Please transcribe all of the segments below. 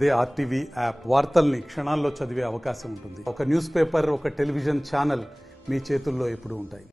అదే RTV app వార్తల్ని క్షణాల్లో చదివే అవకాశం ఉంటుంది. ఒక న్యూస్ పేపర్, ఒక టెలివిజన్ ఛానల్ మీ చేతుల్లో ఎప్పుడూ ఉంటాయి.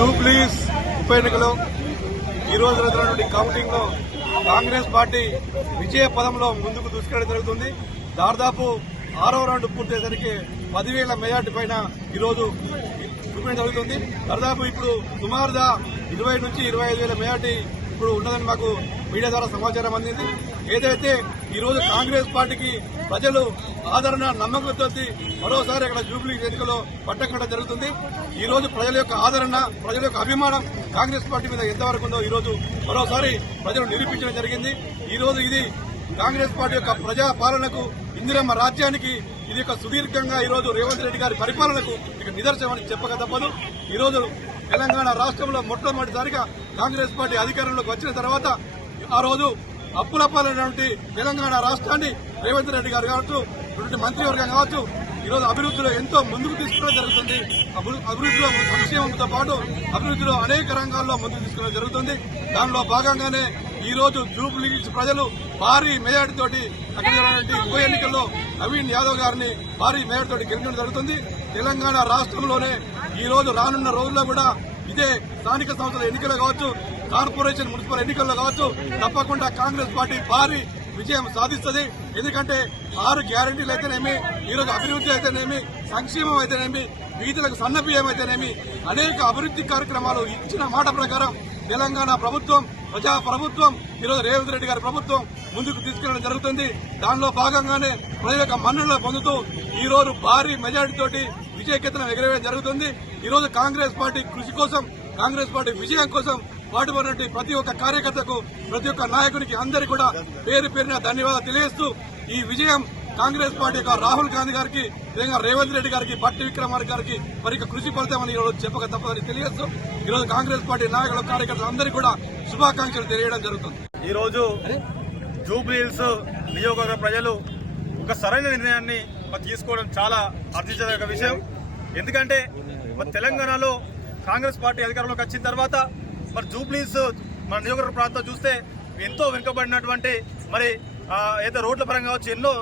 జూబ్లీస్ ఉప ఎన్నికలో ఈ రోజు జరుగుతున్నటువంటి కౌంటింగ్ లో కాంగ్రెస్ పార్టీ విజయ పదంలో ముందుకు దూసుకెళ్లడం జరుగుతుంది. దాదాపు 6వ రౌండ్ పూర్తయ్యేసరికి 10,000 మెజార్టీ పైన ఈరోజు చూపించడం జరుగుతుంది. దాదాపు ఇప్పుడు సుమారుగా 20 నుంచి 25,000 మెజార్టీ ఇప్పుడు ఉన్నదని మాకు మీడియా ద్వారా సమాచారం అందింది. ఏదైతే ఈ రోజు కాంగ్రెస్ పార్టీకి ప్రజలు ఆదరణ, నమ్మకంతో మరోసారి అక్కడ జూబ్లీ ఎన్నికల్లో పట్టకడం జరుగుతుంది. ఈ రోజు ప్రజల యొక్క ఆదరణ, ప్రజల యొక్క అభిమానం కాంగ్రెస్ పార్టీ మీద ఎంతవరకు ఉందో ఈ రోజు మరోసారి ప్రజలు నిరూపించడం జరిగింది. ఈ రోజు ఇది కాంగ్రెస్ పార్టీ యొక్క ప్రజా పాలనకు, ఇందిరమ్మ రాజ్యానికి ఇది ఒక సుదీర్ఘంగా ఈ రోజు రేవంత్ రెడ్డి గారి పరిపాలనకు ఇక నిదర్శనమని చెప్పక తప్పదు. ఈ రోజు తెలంగాణ రాష్ట్రంలో మొట్టమొదటిసారిగా కాంగ్రెస్ పార్టీ అధికారంలోకి వచ్చిన తర్వాత ఆ రోజు అప్పుల పాలైనటువంటి తెలంగాణ రాష్ట్రాన్ని రేవంత్ రెడ్డి గారు కావచ్చు, మంత్రివర్గం కావచ్చు, ఈరోజు అభివృద్ధిలో ఎంతో ముందుకు తీసుకోవడం జరుగుతుంది. అభివృద్ధిలో సంక్షేమంతో పాటు అభివృద్ధిలో అనేక రంగాల్లో ముందుకు తీసుకోవడం జరుగుతుంది. దానిలో భాగంగానే ఈ రోజు జూబ్లీ ప్రజలు భారీ మెజార్టీతోటి అక్కడ ఉప ఎన్నికల్లో నవీన్ యాదవ్ గారిని భారీ మెజార్టీతోటి గెలిచడం జరుగుతుంది. తెలంగాణ రాష్ట్రంలోనే ఈ రోజు రానున్న రోజుల్లో కూడా ఇదే స్థానిక సంస్థల ఎన్నికలు కావచ్చు, కార్పొరేషన్, మున్సిపల్ ఎన్నికల్లో కావచ్చు, తప్పకుండా కాంగ్రెస్ పార్టీ భారీ విజయం సాధిస్తుంది. ఎందుకంటే 6 గ్యారంటీలు అయితేనేమి, ఈరోజు అభివృద్ధి అయితేనేమి, సంక్షేమం అయితేనేమి, వీధులకు సన్నబియ్యం అయితేనేమి, అనేక అభివృద్ధి కార్యక్రమాలు ఇచ్చిన మాట ప్రకారం తెలంగాణ ప్రభుత్వం, ప్రజా ప్రభుత్వం, ఈరోజు రేవంత్ రెడ్డి గారి ప్రభుత్వం ముందుకు తీసుకెళ్లడం జరుగుతుంది. దానిలో భాగంగానే ప్రజల యొక్క మన్ననలు పొందుతూ ఈ రోజు భారీ మెజార్టీతోటి విజయకేతనం ఎగరవేయడం జరుగుతుంది. ఈ రోజు కాంగ్రెస్ పార్టీ కృషి కోసం, కాంగ్రెస్ పార్టీ విజయం కోసం పాటుపడినటువంటి ప్రతి ఒక్క కార్యకర్తకు, ప్రతి ఒక్క నాయకునికి అందరికీ కూడా పేరు పేరున ధన్యవాదాలు తెలియజేస్తూ ఈ విజయం కాంగ్రెస్ పార్టీ యొక్క రాహుల్ గాంధీ గారికి, రేవంత్ రెడ్డి గారికి, బట్టి విక్రమార్క గారికి మరి కృషి ఫలితమని ఈరోజు చెప్పక తప్పదని తెలియజేస్తూ ఈరోజు కాంగ్రెస్ పార్టీ నాయకులు, కార్యకర్తలు అందరికీ కూడా శుభాకాంక్షలు తెలియజేయడం జరుగుతుంది. ఈ రోజు జూబ్లీహిల్స్ నియోజకవర్గ ప్రజలు ఒక సరైన నిర్ణయాన్ని తీసుకోవడం చాలా అర్థించదగ్గ విషయం. ఎందుకంటే తెలంగాణలో కాంగ్రెస్ పార్టీ అధికారంలోకి వచ్చిన తర్వాత మరి జూబ్లీహిల్స్ మన నియోజకవర్గ ప్రాంతం చూస్తే ఎంతో వెనుకబడినటువంటి మరి ఏదో రోడ్ల పరంగా కావచ్చు, ఎన్నో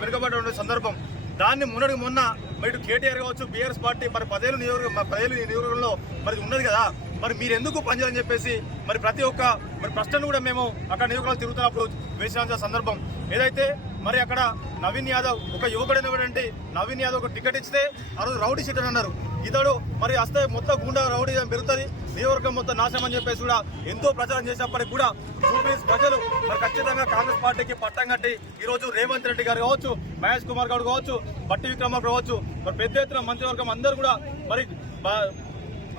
వెనుకబడిన సందర్భం. దాన్ని మొన్న మరి కేటీఆర్ కావచ్చు, బీఆర్ఎస్ పార్టీ మరి 10 ఏళ్ళు నియోజకవర్గంలో మరి ఉన్నది కదా, మరి మీరు ఎందుకు పనిచేయాలని చెప్పేసి మరి ప్రతి ఒక్క మరి ప్రశ్నను కూడా మేము అక్కడ నియోజకవర్గాలు తిరుగుతున్నప్పుడు వేసిన సందర్భం. ఏదైతే మరి అక్కడ నవీన్ యాదవ్, ఒక యువకుడైనటువంటి నవీన్ యాదవ్ ఒక టికెట్ ఇస్తే ఆ రోజు రౌడీ షీట్ అని అన్నారు. ఇతడు మరి వస్తే మొత్తం గుండా రౌడీ పెరుగుతుంది, నియోజకవర్గం మొత్తం నాశనం అని చెప్పేసి కూడా ఎంతో ప్రచారం చేసినప్పటికీ కూడా జూబ్లీహిల్స్ ప్రజలు మరి ఖచ్చితంగా కాంగ్రెస్ పార్టీకి పట్టం కట్టి ఈ రోజు రేవంత్ రెడ్డి గారు కావచ్చు, మహేష్ కుమార్ గౌడ్ కావచ్చు, బట్టి విక్రమార్క కావచ్చు, మరి పెద్ద ఎత్తున మంత్రివర్గం అందరూ కూడా మరి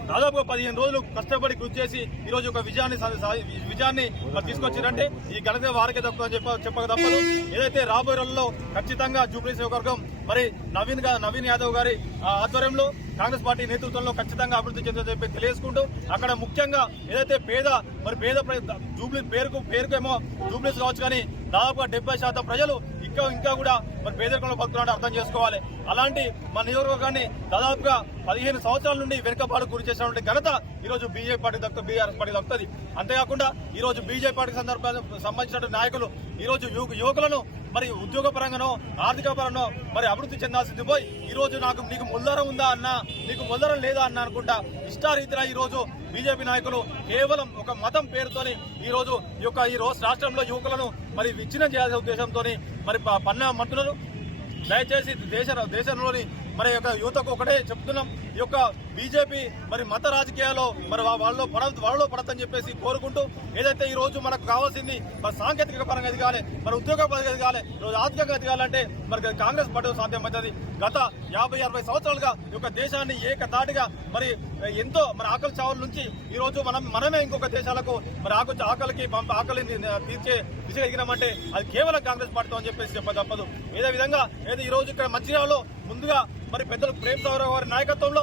దాదాపుగా 15 రోజులు కష్టపడి కృషి చేసి ఈ రోజు ఒక విజయాన్ని తీసుకొచ్చారంటే ఈ ఘనత వారికే తప్ప చెప్పక తప్పదు. ఏదైతే రాబోయే రోజుల్లో ఖచ్చితంగా జూబ్లీహిల్స్ నియోజకవర్గం మరి నవీన్ యాదవ్ గారి ఆధ్వర్యంలో కాంగ్రెస్ పార్టీ నేతృత్వంలో ఖచ్చితంగా అభివృద్ధి చెందని చెప్పి తెలియజేసుకుంటూ అక్కడ ముఖ్యంగా ఏదైతే పేద జూబ్లీ పేరుకేమో జూబ్లీస్ కావచ్చు, కానీ దాదాపుగా 70% ప్రజలు ఇంకా కూడా మరి పేదరికంలో బతుకున్నారని అర్థం చేసుకోవాలి. అలాంటి మన నియోజకవర్గాన్ని దాదాపుగా 15 సంవత్సరాల నుండి వెనుకబాటు గురి చేసినటువంటి ఘనత ఈ రోజు బీజేపీ పార్టీ దక్కుతుంది, బీఆర్ఎస్ పార్టీ దక్కుతుంది. అంతేకాకుండా ఈ రోజు బీజేపీ పార్టీకి సంబంధించిన నాయకులు ఈ రోజు యువకులను మరి ఉద్యోగ పరంగానో ఆర్థిక పరంగానో మరి అభివృద్ధి చెందాల్సింది పోయి ఈ రోజు నీకు ముల్లరం ఉందా అన్నా, నీకు ముల్లరం లేదా అన్నా అనుకుంటా ఇష్టారీతిన ఈ రోజు బీజేపీ నాయకులు కేవలం ఒక మతం పేరుతోని ఈ రోజు రాష్ట్రంలో యువకులను మరి విచ్ఛిన్నం చేయాల్సిన ఉద్దేశంతో మరి పన్నుమంటున్నారు. దయచేసి దేశంలోని మరి యొక్క యువతకు ఒకటే చెప్తున్నాం, ఈ యొక్క బీజేపీ మరి మత రాజకీయాల్లో మరి వాళ్ళలో పడతని చెప్పేసి కోరుకుంటూ ఏదైతే ఈ రోజు మనకు కావాల్సింది మరి సాంకేతిక పరంగా ఎదగాలి, మరి ఉద్యోగ పరంగా ఎదగాలి, ఈరోజు ఆర్థికంగా ఎదగాలంటే మరి కాంగ్రెస్ పార్టీ సాధ్యమవుతుంది. గత 50-60 సంవత్సరాలుగా ఈ యొక్క దేశాన్ని ఏకతాటిగా మరి ఎంతో మరి ఆకలి చావుల నుంచి ఈ రోజు మనమే ఇంకొక దేశాలకు మరి ఆకలిని తీర్చే దిశగా ఎదిగినామంటే అది కేవలం కాంగ్రెస్ పార్టీతో అని చెప్పేసి తప్పదు. ఏదే విధంగా ఈ రోజు ఇక్కడ మంచిర్యాలలో ముందుగా మరి పెద్దలు ప్రేమ్ సాగర్ గారి నాయకత్వంలో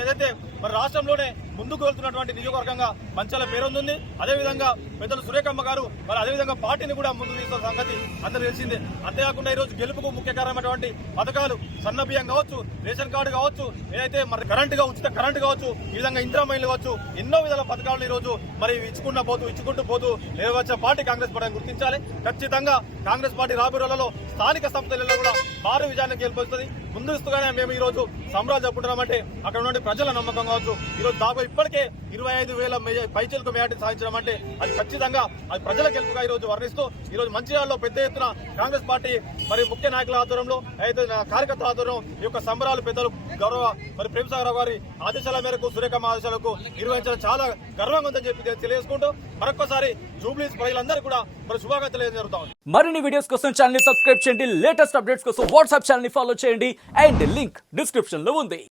ఏదైతే మరి రాష్ట్రంలోనే ముందుకు వెళ్తున్నటువంటి నియోజకవర్గంగా మంచాల పేరొంది. అదేవిధంగా పెద్దలు సురేఖమ్మ గారు మరి అదేవిధంగా పార్టీని కూడా ముందుకు తీసుకున్న సంగతి అందరూ తెలిసిందే. అంతేకాకుండా ఈ రోజు గెలుపుకు ముఖ్య కారణమైనటువంటి పథకాలు సన్న బియ్యం కావచ్చు, రేషన్ కార్డు కావచ్చు, ఏదైతే మరి ఉచిత కరెంటు కావచ్చు, ఈ విధంగా ఇందిరా మహిళలు కావచ్చు, ఎన్నో విధాల పథకాలను ఈ రోజు మరి ఇచ్చుకుంటూ పోతూ లేవచ్చే పార్టీ కాంగ్రెస్ పార్టీ గుర్తించాలి. ఖచ్చితంగా కాంగ్రెస్ పార్టీ రాబోయే రోజుల్లో స్థానిక సంస్థలలో కూడా భారీ విజయాన్ని గెలుపొస్తుంది. ముందుగానే మేము ఈ రోజు సంబరాలు జరుపుకుంటున్నామంటే అక్కడ నుండి ప్రజల నమ్మకం కావచ్చు. ఈ రోజు దాదాపు ఇప్పటికే 25,000 పైచలకు మెజార్టీ సాధించడం అంటే అది ఖచ్చితంగా అది ప్రజల గెలుపుగా ఈ రోజు వర్ణిస్తూ ఈ రోజు మంచిర్యాలలో పెద్ద ఎత్తున కాంగ్రెస్ పార్టీ మరి ముఖ్య నాయకుల ఆధ్వర్యంలో అయితే కార్యకర్తల ఆధ్వర్యం ఈ యొక్క సంబరాలు పెద్దలు గౌరవ మరి ప్రేమ్ సాగర్ గారి ఆదేశాల మేరకు సురేఖమ్మ ఆదేశాలకు నిర్వహించడం చాలా గర్వంగా ఉందని చెప్పి తెలియజేసుకుంటూ మరొకసారి జూబ్లీస్ ప్రజలందరూ కూడా మరి శుభాకాంక్షలు జరుగుతా ఉంది. మరిన్ని వీడియోస్ కోసం ఛానల్ ని సబ్స్క్రైబ్ చేయండి, లేటెస్ట్ అప్డేట్స్ కోసం వాట్సాప్ ఛానల్ ని ఫాలో చేయండి అండ్ లింక్ డిస్క్రిప్షన్ లో ఉంది.